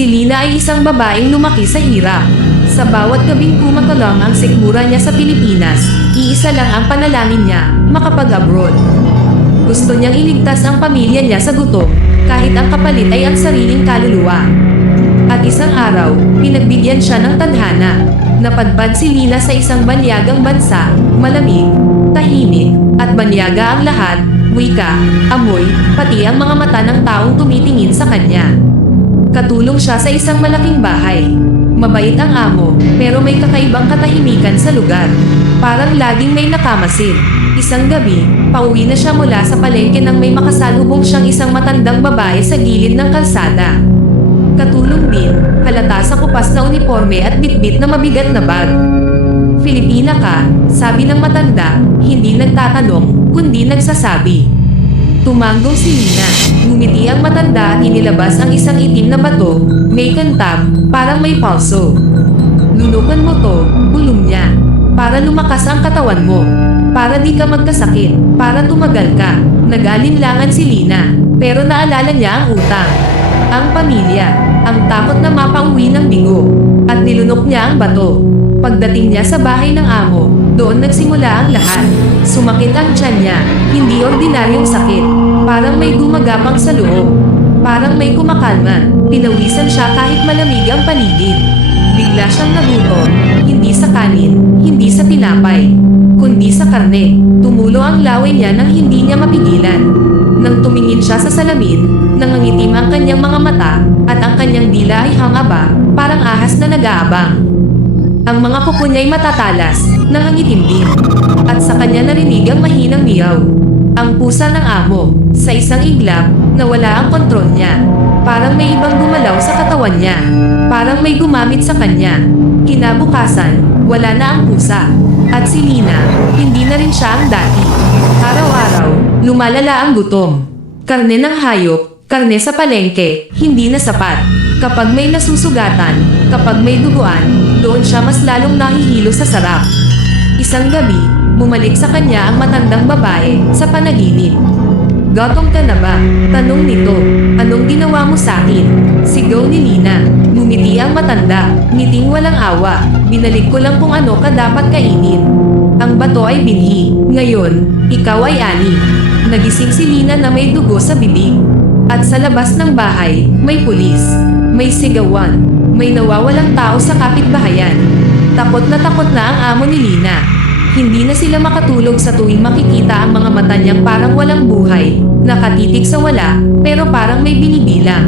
Si Lina ay isang babaeng lumaki sa hirap. Sa bawat gabing kumakalong ang sikmura niya sa Pilipinas, iisa lang ang panalangin niya, makapag-abroad. Gusto niyang iligtas ang pamilya niya sa gutom, kahit ang kapalit ay ang sariling kaluluwa. At isang araw, pinagbigyan siya ng tadhana. Napadpad si Lina sa isang banyagang bansa, malamig, tahimik, at banyaga ang lahat, wika, amoy, pati ang mga mata ng taong tumitingin sa kanya. Katulong siya sa isang malaking bahay. Mabait ang amo, pero may kakaibang katahimikan sa lugar. Parang laging may nakamasid. Isang gabi, pauwi na siya mula sa palengke nang may makasalubong siyang isang matandang babae sa gilid ng kalsada. Katulong din, halata sa kupas na uniforme at bitbit na mabigat na bag. "Filipina ka," sabi ng matanda, hindi nagtatanong, kundi nagsasabi. Tumanggong si Lina. Ngumiti ang matanda at inilabas ang isang itim na bato, may kantab, parang may pulso. "Lunukan mo to," bulong niya. "Para lumakas ang katawan mo. Para di ka magkasakit. Para tumagal ka." Nag-alinlangan si Lina, pero naalala niya ang utang. Ang pamilya, ang takot na mapauwi ng bigo, at nilunok niya ang bato. Pagdating niya sa bahay ng amo, doon nagsimula ang lahat. Sumakit ang tiyan niya, hindi ordinaryong sakit. Parang may gumagapang sa loob. Parang may kumakalma. Pinawisan siya kahit malamig ang paligid. Bigla siyang nagutom, hindi sa kanin, hindi sa tinapay, kundi sa karne. Tumulo ang laway niya nang hindi niya mapigilan. Nang tumingin siya sa salamin, nangangitim ang kanyang mga mata, at ang kanyang dila ay hangaba, parang ahas na nag-aabang. Ang mga kuko niya'y matatalas, nangangitim din. At sa kanya narinig ang mahinang miyaw. Ang pusa ng amo, sa isang iglap, nawala ang kontrol niya. Parang may ibang gumalaw sa katawan niya. Parang may gumamit sa kanya. Kinabukasan, wala na ang pusa. At si Lina, hindi na rin siya ang dati. Araw-araw, lumalala ang gutom. Karne ng hayop, karne sa palengke, hindi na sapat. Kapag may nasusugatan, kapag may duguan, doon siya mas lalong nahihilo sa sarap. Isang gabi, bumalik sa kanya ang matandang babae sa panaginip. "Gutom ka na ba?" tanong nito. "Anong ginawa mo sa akin?" Sigaw ni Lina. Ngumiti ang matanda, ngiting walang awa. "Binalik ko lang kung ano ka dapat kainin. Ang bato ay binhi. Ngayon, ikaw ay ani." Nagising si Lina na may dugo sa bibig. At sa labas ng bahay, may pulis. May sigawan. May nawawalang tao sa kapitbahayan. Takot na ang amo ni Lina. Hindi na sila makatulog sa tuwing makikita ang mga mata niyang parang walang buhay, nakatitig sa wala, pero parang may binibilang.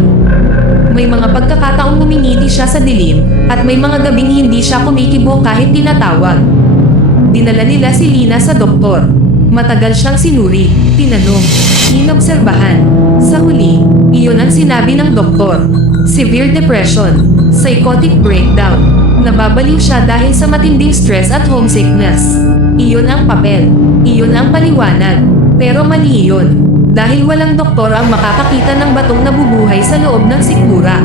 May mga pagkakataong ngumingiti siya sa dilim, at may mga gabing hindi siya kumikibo kahit tinatawag. Dinala nila si Lina sa doktor. Matagal siyang sinuri, tinanong, inobserbahan. Sa huli, iyon ang sinabi ng doktor. Severe depression, psychotic breakdown. Nababaliw siya dahil sa matinding stress at homesickness. Iyon ang papel. Iyon ang paliwanag. Pero mali iyon. Dahil walang doktor ang makakakita ng batong nabubuhay sa loob ng sikmura.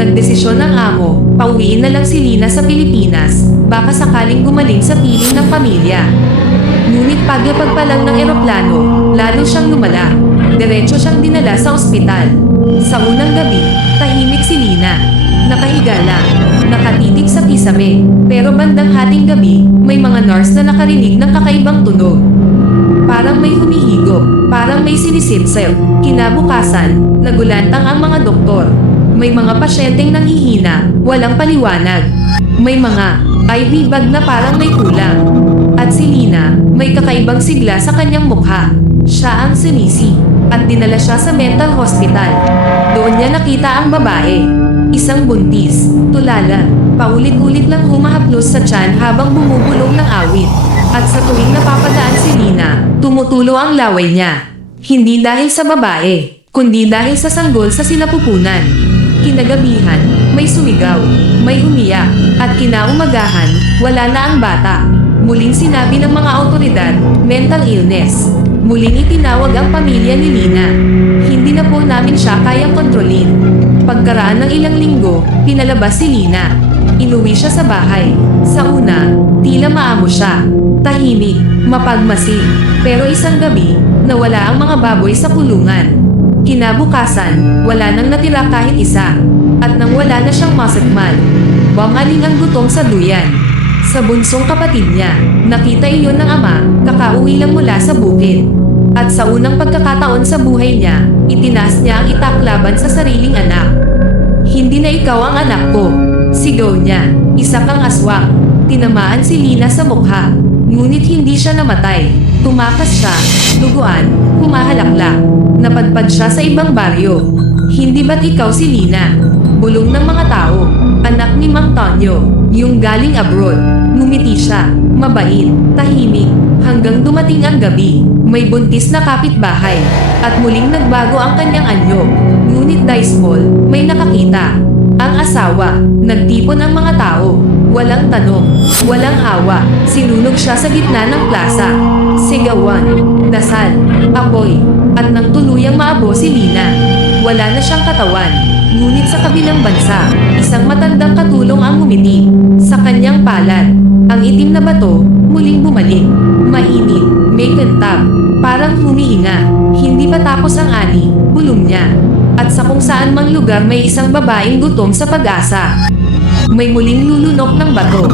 Nagdesisyon ang amo, pauwiin na lang si Lina sa Pilipinas, baka sakaling gumaling sa piling ng pamilya. Ngunit paglapag pa lang ng eroplano, lalo siyang lumala. Diretso siyang dinala sa ospital. Sa unang gabi, tahimik si Lina. Nakahiga lang, nakatitig sa kisame. Pero bandang hating gabi, may mga nurse na nakarinig ng kakaibang tunog. Parang may humihigop, parang may sinisipsip. Kinabukasan, nagulantang ang mga doktor. May mga pasyenteng nanghihina, walang paliwanag. May mga IV bag na parang may kulang. At si Lina, may kakaibang sigla sa kanyang mukha. Siya ang sinisi, at dinala siya sa mental hospital. Doon niya nakita ang babae. Isang buntis, tulala, paulit-ulit lang humahaplos sa tiyan habang bumubulong ng awit. At sa tuwing napapadaan si Lina, tumutulo ang laway niya. Hindi dahil sa babae, kundi dahil sa sanggol sa sinapupunan. Kinagabihan, may sumigaw, may umiyak, at kinaumagahan, wala na ang bata. Muling sinabi ng mga awtoridad, mental illness. Muling itinawag ang pamilya ni Lina. Hindi na po namin siya kayang kontrolin. Pagkaraan ng ilang linggo, pinalabas si Lina. Inuwi siya sa bahay. Sa una, tila maamo siya. Tahimik, mapagmasid. Pero isang gabi, nawala ang mga baboy sa kulungan. Kinabukasan, wala nang natira kahit isa. At nang wala sumasakmal. Bangaling ang gutom sa duyan. Sa bunsong kapatid niya, nakita iyon ng ama, kakauwi lang mula sa bukid. At sa unang pagkakataon sa buhay niya, itinaas niya ang itak laban sa sariling anak. Hindi na ikaw ang anak ko, sigaw niya, isa kang aswang. Tinamaan si Lina sa mukha, ngunit hindi siya namatay. Tumakas siya, duguan, humahalaklak. Napadpad siya sa ibang baryo. Hindi ba't ikaw si Lina? Bulong ng mga tao, anak ni Mang Tonyo, yung galing abroad. Ngumiti siya, mabait, tahimik, hanggang dumating ang gabi. May buntis na kapitbahay, at muling nagbago ang kanyang anyo. Ngunit dahil small, may nakakita. Ang asawa, nagtipon ang mga tao. Walang tanong, walang awa, sinunog siya sa gitna ng plaza. Sigawan, dasal, apoy, at nang tuluyang maabo si Lina. Wala na siyang katawan. Ngunit sa kabilang bansa, isang matandang katulong ang ngumiti. Sa kanyang palad, ang itim na bato, muling bumalik. Mainit, may kantab, parang humihinga. Hindi pa tapos ang ani, bulong niya. At sa kung saan mang lugar may isang babaeng gutom sa pag-asa. May muling lulunok ng bato.